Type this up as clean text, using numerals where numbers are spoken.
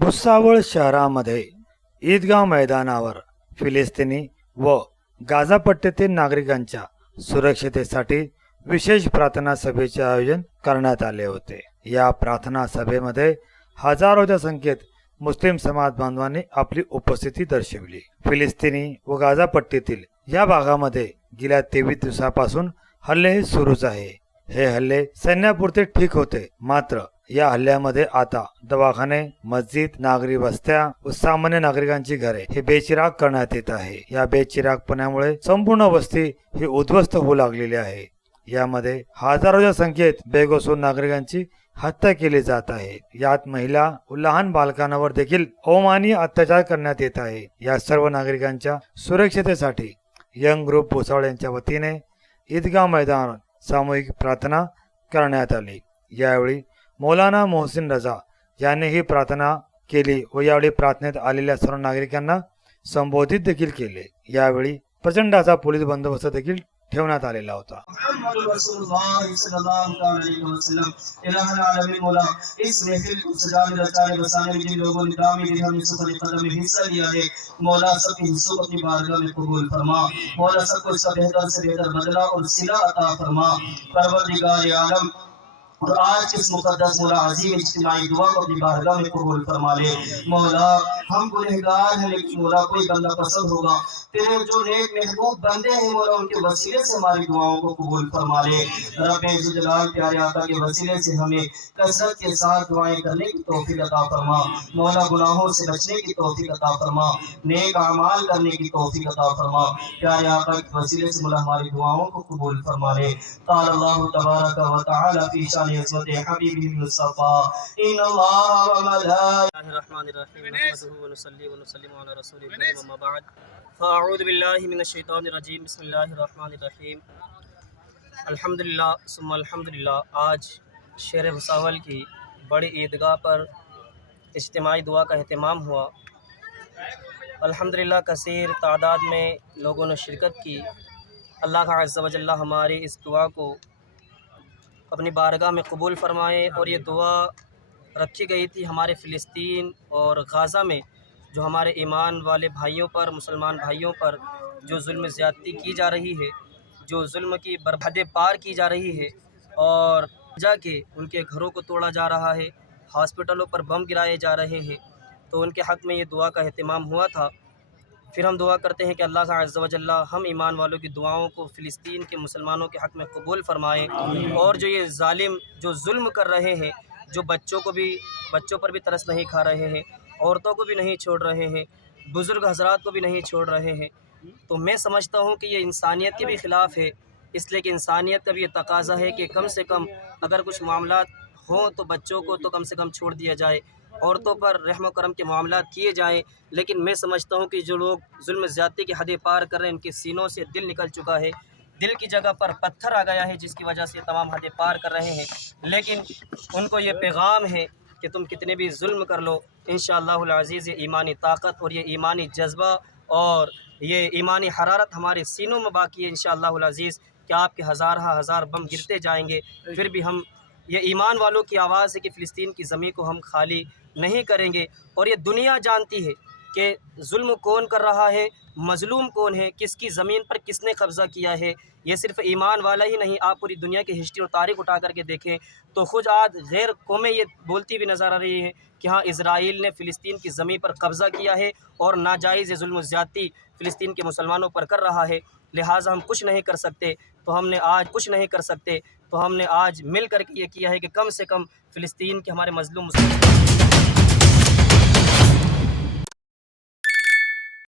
भुसावळ शहरामध्ये ईदगाव मैदानावर फिलिस्तीनी व गाझा पट्ट्यातील नागरिकांच्या सुरक्षितेसाठी विशेष प्रार्थना सभेचे आयोजन करण्यात आले होते। या प्रार्थना सभेमध्ये हजारोच्या संख्येत मुस्लिम समाज बांधवांनी आपली उपस्थिती दर्शवली। फिलिस्तीनी व गाझा पट्टीतील या भागामध्ये गेल्या 23 दिवसापासून हल्ले सुरूच आहे। हे हल्ले सैन्यापुरते ठीक होते, मात्र या हल्ल्यामध्ये आता दवाखाने, मस्जिद, नागरी वस्त्या व सामान्य नागरिकांची घरे हे बेचिराग करण्यात येत आहे। या बेचिरागपणामुळे संपूर्ण वस्ती ही उद्ध्वस्त होऊ लागलेली आहे। यामध्ये हजारोच्या संख्येत बेकसूर नागरिकांची हत्या केली जात आहे। यात महिला व लहान बालकांवर देखील अमानवीय अत्याचार करण्यात येत आहे। या सर्व नागरिकांच्या सुरक्षितेसाठी यंग ग्रुप भुसावळ यांच्या वतीने ईदगाह मैदानावर सामूहिक प्रार्थना करण्यात आली। यावेळी मौलाना मोहसिन रजा यांनी ही प्रार्थना केली व यावेळी प्रार्थनेत आलेल्या सर्व नागरिकांना संबोधित देखील केले। यावेळी प्रचंड असा पोलीस बंदोबस्त देखील ठेवण्यात आलेला होता। इस महफिल को सजाने रचाने बसाने में जिन लोगों ने दामी दिहामी सुखद कदम में हिस्सा लिया है, मौला सबके हिस्सों को अपनी बारगाह में कबूल फरमा। मौला सबको इसका बेहतर से बेहतर बदला और सिला अता फरमा। परवरदिगार आलम, और आज इस मुकद्दस मौला अजीम इज्तिमाई दुआ को अपनी बारगाह में कबूल फरमा ले। मौला हम गुनहगार हैं, लेकिन मौला कोई बंदा पसंद होगा, तेरे जो नेक महबूब बंदे हैं मौला उनके वसीले से हमारी दुआओं को कबूल फरमा ले। रब्बे ज़ुजलाल प्यारे आका के वसीले से हमें कसरत के साथ दुआएं करने की तौफीक अता फरमा। मौला गुनाहों से बचने की तौफीक अता फरमा, नेक अमाल करने की तौफीक अता फरमा। प्यारे आका के वसीले से मौला हमारी दुआओं को कबूल फरमा ले। क़ाल अल्लाहु तबारक व तआला फी शान इज़्ज़त हबीबी मुस्तफ़ा इन्नल्लाह व मलाइकतहु नहमदुहु व नुसल्ली व नुसल्लिमु अला रसूलिल करीम अम्मा बाद फ़अऊज़ु बिल्लाहि मिनश शैतानिर रजीम बिस्मिल्लाहिर रहमानिर रहीम अल्हम्दुलिल्लाह सुम्मा अल्हम्दुलिल्लाह। आज शहर भुसावल की बड़ी ईदगाह पर इज्तिमाई दुआ का एहतमाम हुआ। अल्हम्दुलिल्लाह कसीर तादाद में लोगों ने शिरकत की। अल्लाह अज़्ज़ व जल्ल हमारी इस दुआ को अपनी बारगाह में कबूल फरमाए। और ये दुआ रखी गई थी हमारे फ़िलिस्तीन और गाज़ा में, जो हमारे ईमान वाले भाइयों पर, मुसलमान भाइयों पर जो जुल्म ज़्यादती की जा रही है, जो जुल्म की बरहदें पार की जा रही है और जाके उनके घरों को तोड़ा जा रहा है, हॉस्पिटलों पर बम गिराए जा रहे हैं। तो उनके हक़ में ये दुआ का एहतमाम हुआ था। फिर हम दुआ करते हैं कि अल्लाह अज़्ज़ व जल्ल हम ईमान वालों की दुआओं को फ़िलिस्तीन के मुसलमानों के हक़ में कबूल फ़रमाएँ। और जो ये ज़ालिम जो जुल्म कर रहे हैं, जो बच्चों पर भी तरस नहीं खा रहे हैं, औरतों को भी नहीं छोड़ रहे हैं, बुज़ुर्ग हज़रात को भी नहीं छोड़ रहे हैं, तो मैं समझता हूँ कि ये इंसानियत के भी ख़िलाफ़ है। इसलिए कि इंसानियत का भी ये तकाज़ा है कि कम से कम अगर कुछ मामलात हों तो बच्चों को तो कम से कम छोड़ दिया जाए, औरतों पर रहम व करम के मामलात किए जाएं। लेकिन मैं समझता हूँ कि जो लोग जुल्म ज़्यादती की हदें पार कर रहे हैं, उनके सीनों से दिल निकल चुका है, दिल की जगह पर पत्थर आ गया है, जिसकी वजह से तमाम हदें पार कर रहे हैं। लेकिन उनको ये पैगाम है कि तुम कितने भी जुल्म कर लो, इंशाअल्लाहुल अज़ीज़ ये ईमानी ताकत और ये ईमानी जज्बा और ये ईमानी हरारत हमारे सीनों में बाकी है इंशाअल्लाहुल अज़ीज़। कि आपके हज़ार बम गिरते जाएंगे, फिर भी हम ये ईमान वालों की आवाज़ है कि फ़िलिस्तीन की ज़मीन को हम खाली नहीं करेंगे। और ये दुनिया जानती है कि जुल्म कौन कर रहा है, मज़लूम कौन है, किसकी ज़मीन पर किसने कब्ज़ा किया है। ये सिर्फ़ ईमान वाला ही नहीं, आप पूरी दुनिया की हिस्ट्री और तारीख़ उठा करके देखें तो खुद आज गैर कौमें ये बोलती हुई नज़र आ रही है कि हाँ, इज़राइल ने फ़िलिस्तीन की ज़मीन पर कब्ज़ा किया है और नाजायज़ जुल्म ज़्यादती फ़िलिस्तीन के मुसलमानों पर कर रहा है। लिहाजा हम कुछ नहीं कर सकते, तो हमने आज कुछ नहीं कर सकते, तो हमने आज मिल कर के ये किया है कि कम से कम फ़िलिस्तीन के हमारे मज़लूम